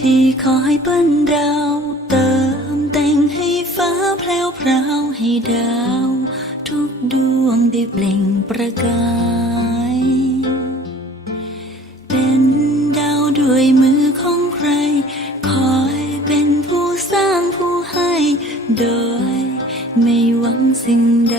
ที่คอยเปิ้นเราเติมแต่งให้ฟ้าแพลวพราวให้ดาว ทุกดวงได้เปล่งประกาย เป็นดาวด้วยมือของใคร คอยเป็นผู้สร้างผู้ให้ โดยไม่หวังสิ่งใด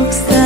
looks